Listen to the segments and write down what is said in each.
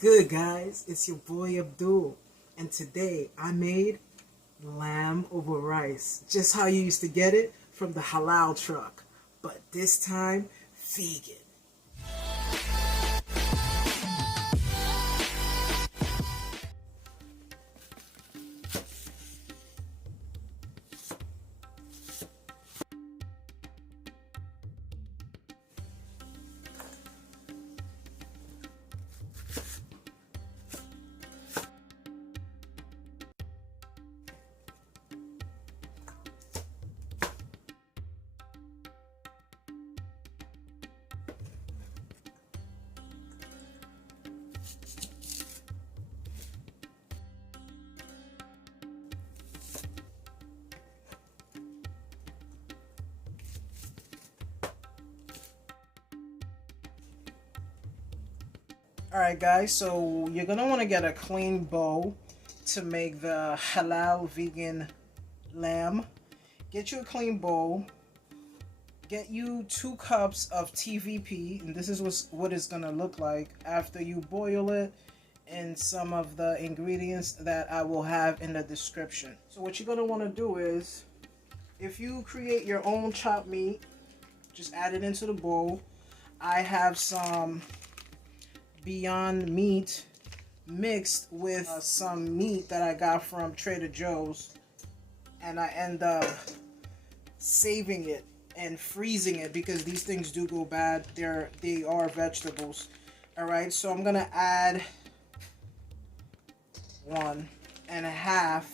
good, guys? It's your boy Abdul, and today I made lamb over rice, just how you used to get it from the halal truck, but this time vegan. Alright guys, so you're going to want to get a clean bowl to make the halal vegan lamb. Get you a clean bowl. Get you 2 cups of TVP, and this is what it's going to look like after you boil it, and some of the ingredients that I will have in the description. So what you're going to want to do is, if you create your own chopped meat, just add it into the bowl. I have some Beyond Meat mixed with some meat that I got from Trader Joe's, and I end up saving it and freezing it because these things do go bad. They are vegetables. Alright, so I'm gonna add 1.5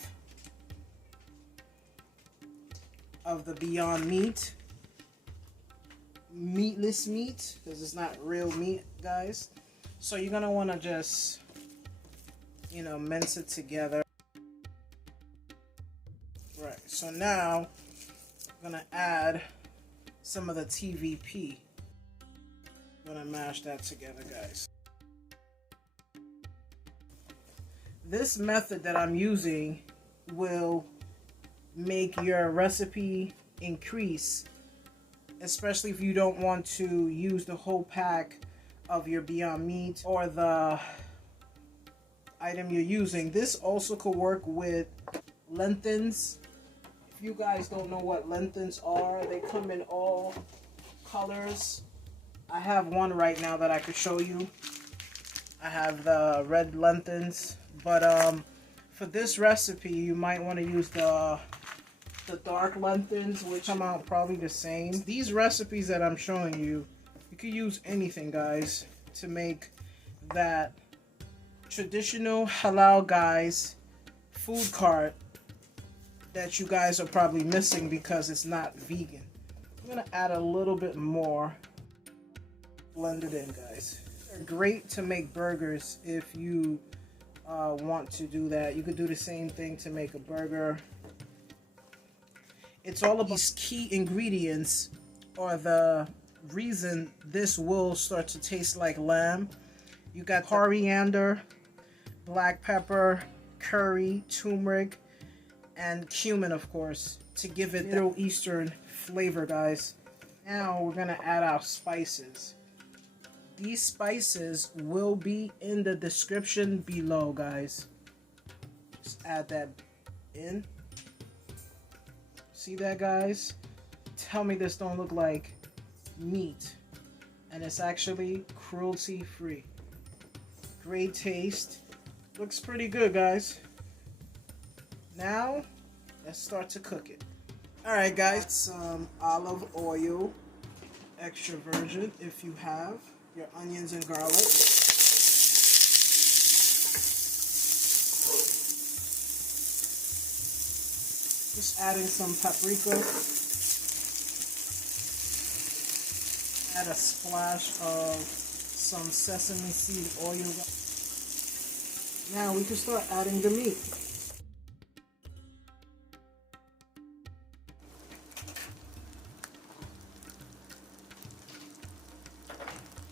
of the Beyond Meat, meatless meat, because it's not real meat, guys. So you're gonna want to just, mince it together. Right, so now I'm gonna add some of the TVP. I'm gonna mash that together, guys. This method that I'm using will make your recipe increase, especially if you don't want to use the whole pack of your Beyond Meat or the item you're using. This also could work with lentils. If you guys don't know what lentils are, they come in all colors. I have one right now that I could show you. I have the red lentils, but for this recipe you might want to use the dark lentils, which come out probably the same. These recipes that I'm showing you, you could use anything, guys, to make that traditional Halal Guys food cart that you guys are probably missing because it's not vegan. I'm gonna add a little bit more. Blend it in, guys. They're great to make burgers if you want to do that. You could do the same thing to make a burger. It's all about these key ingredients, or the reason this will start to taste like lamb. You got coriander, black pepper, curry, turmeric, and cumin, of course, to give it Middle Eastern flavor, guys. Now we're gonna add our spices. These spices will be in the description below, guys. Just add that in. See that, guys? Tell me this don't look like meat, and it's actually cruelty free. Great taste. Looks pretty good, guys. Now let's start to cook it. Alright guys, some olive oil, extra virgin if you have, your onions and garlic. Just adding some paprika. Add a splash of some sesame seed oil. Now we can start adding the meat.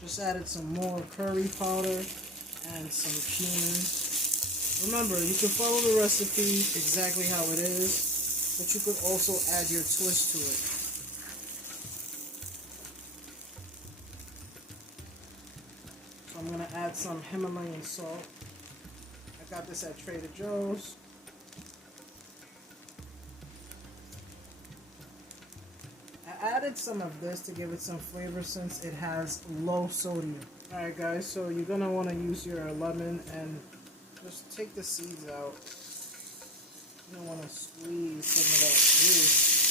Just added some more curry powder and some cumin. Remember, you can follow the recipe exactly how it is, but you could also add your twist to it. So I'm gonna add some Himalayan salt. I got this at Trader Joe's. I added some of this to give it some flavor since it has low sodium. Alright guys, so you're gonna want to use your lemon and just take the seeds out. You don't want to squeeze some of that juice.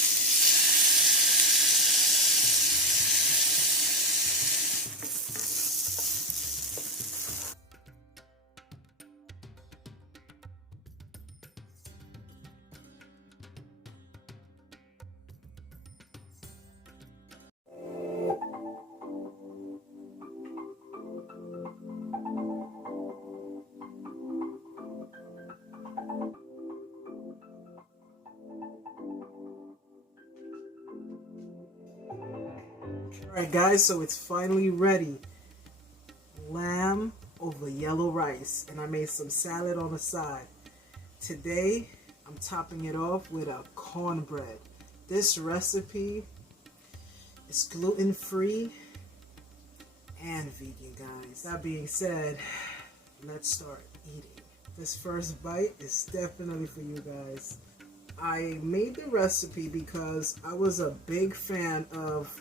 Alright guys, so it's finally ready. Lamb over yellow rice. And I made some salad on the side. Today, I'm topping it off with a cornbread. This recipe is gluten-free and vegan, guys. That being said, let's start eating. This first bite is definitely for you guys. I made the recipe because I was a big fan of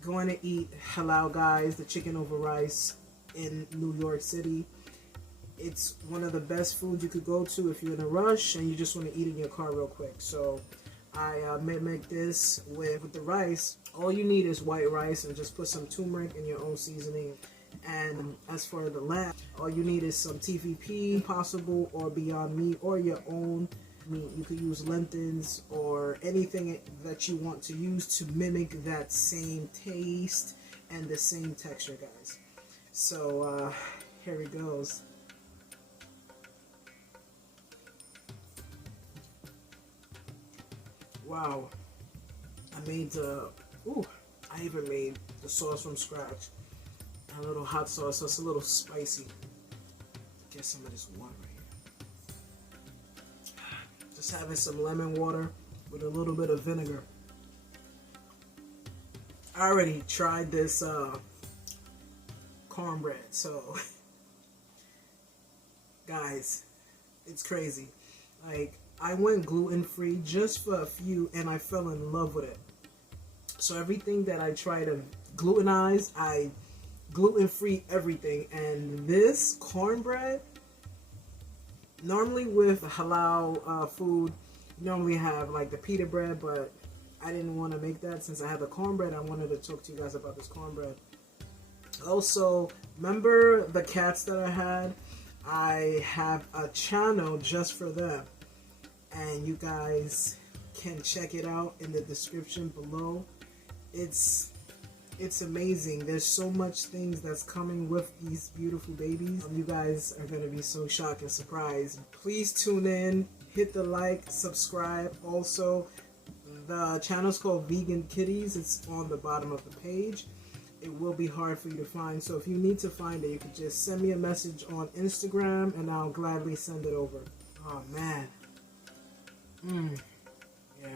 going to eat Halal Guys, the chicken over rice in New York City. It's one of the best foods you could go to if you're in a rush and you just want to eat in your car real quick. So I make this with the rice. All you need is white rice and just put some turmeric and your own seasoning. And as for the lamb, all you need is some TVP, possible, or Beyond Meat, or your own meat. You could use lentils or anything that you want to use to mimic that same taste and the same texture, guys. So here it goes. Wow, I made I even made the sauce from scratch. A little hot sauce, so it's a little spicy. Get some of this water right here. Just having some lemon water with a little bit of vinegar. I already tried this cornbread, so guys, it's crazy. Like, I went gluten-free just for a few and I fell in love with it. So everything that I try to glutenize, I gluten-free everything. And this cornbread, normally with halal food, you normally have like the pita bread, but I didn't want to make that since I had the cornbread. I wanted to talk to you guys about this cornbread. Also, remember the cats that I had? I have a channel just for them, and you guys can check it out in the description below. It's amazing. There's so much things that's coming with these beautiful babies. You guys are going to be so shocked and surprised. Please tune in, hit the like, subscribe. Also, the channel's called Vegan Kitties. It's on the bottom of the page. It will be hard for you to find, so if you need to find it, you can just send me a message on Instagram and I'll gladly send it over. Oh man. Yeah,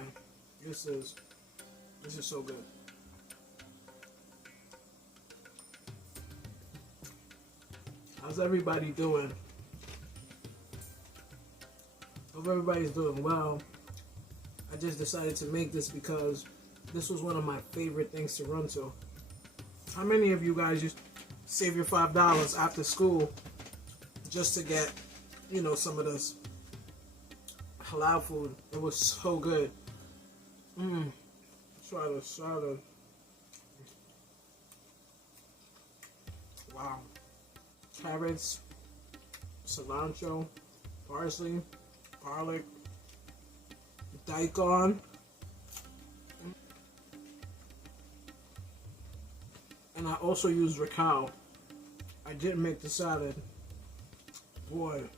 this is so good. How's everybody doing? Hope everybody's doing well. I just decided to make this because this was one of my favorite things to run to. How many of you guys just save your $5 after school just to get, you know, some of this halal food? It was so good. Try the salad. Wow. Carrots, cilantro, parsley, garlic, daikon, and I also used ricao. I didn't make the salad. Boy,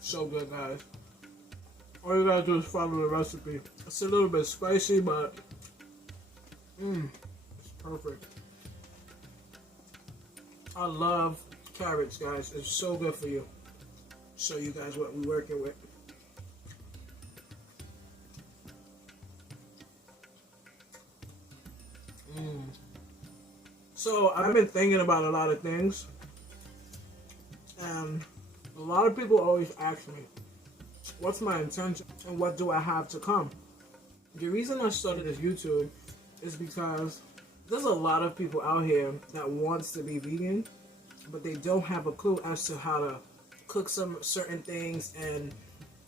so good, guys. All you gotta do is follow the recipe. It's a little bit spicy, but it's perfect. I love carrots, guys. It's so good for you. Show you guys what we're working with. So I've been thinking about a lot of things, and a lot of people always ask me, what's my intention and what do I have to come? The reason I started this YouTube is because there's a lot of people out here that wants to be vegan, but they don't have a clue as to how to cook some certain things and,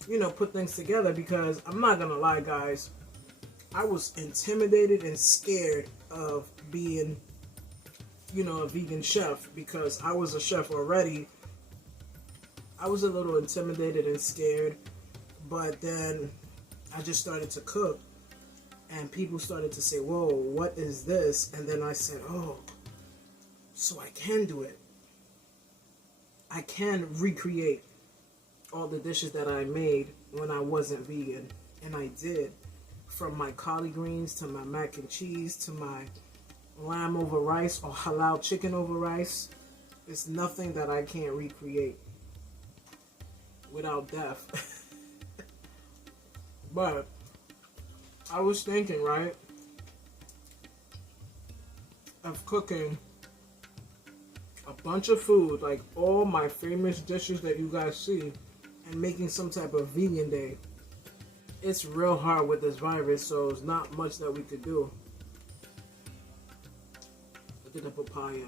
you know, put things together. Because I'm not gonna lie, guys, I was intimidated and scared of being, you know, a vegan chef, because I was a chef already. I was a little intimidated and scared, but then I just started to cook, and people started to say, whoa, what is this? And then I said, oh, so I can do it. I can recreate all the dishes that I made when I wasn't vegan. And I did. From my collard greens to my mac and cheese to my lamb over rice or halal chicken over rice. It's nothing that I can't recreate without death. But I was thinking, right, of cooking a bunch of food, like all my famous dishes that you guys see, and making some type of vegan day. It's real hard with this virus, so there's not much that we could do. Look at the papaya.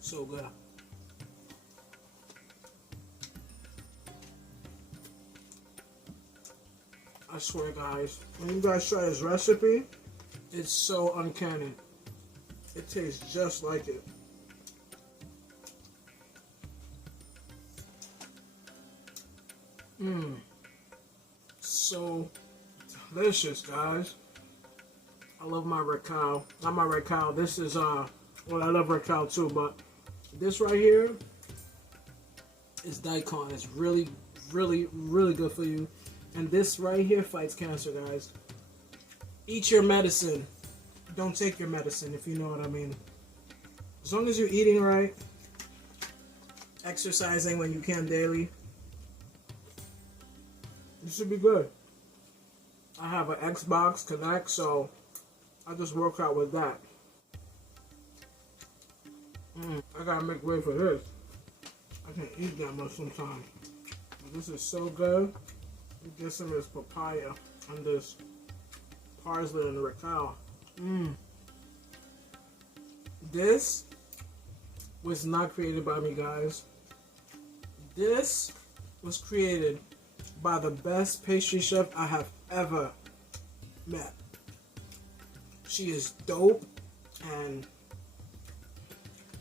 So good. I swear, guys, when you guys try this recipe, it's so uncanny. It tastes just like it. So delicious, guys. I love my red cow. Not my red cow. This is well, I love red cow too, but this right here is daikon. It's really, really, really good for you. And this right here fights cancer, guys. Eat your medicine. Don't take your medicine, if you know what I mean. As long as you're eating right, exercising when you can daily, you should be good. I have an Xbox Connect, so I just work out with that. I gotta make way for this. I can't eat that much sometimes. But this is so good. Get some of this papaya and this parsley and ricotta. This was not created by me, guys. This was created by the best pastry chef I have ever met. She is dope, and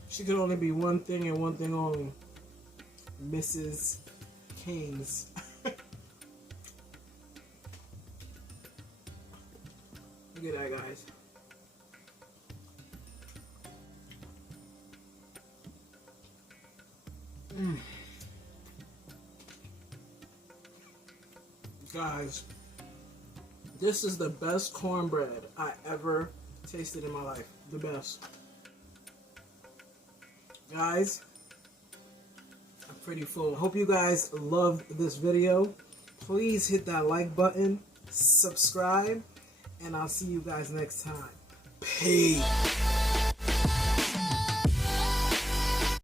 she could only be one thing and one thing only. Mrs. Kings. Look at that, guys. Guys, this is the best cornbread I ever tasted in my life. The best. Guys, I'm pretty full. Hope you guys loved this video. Please hit that like button, subscribe, and I'll see you guys next time. Peace.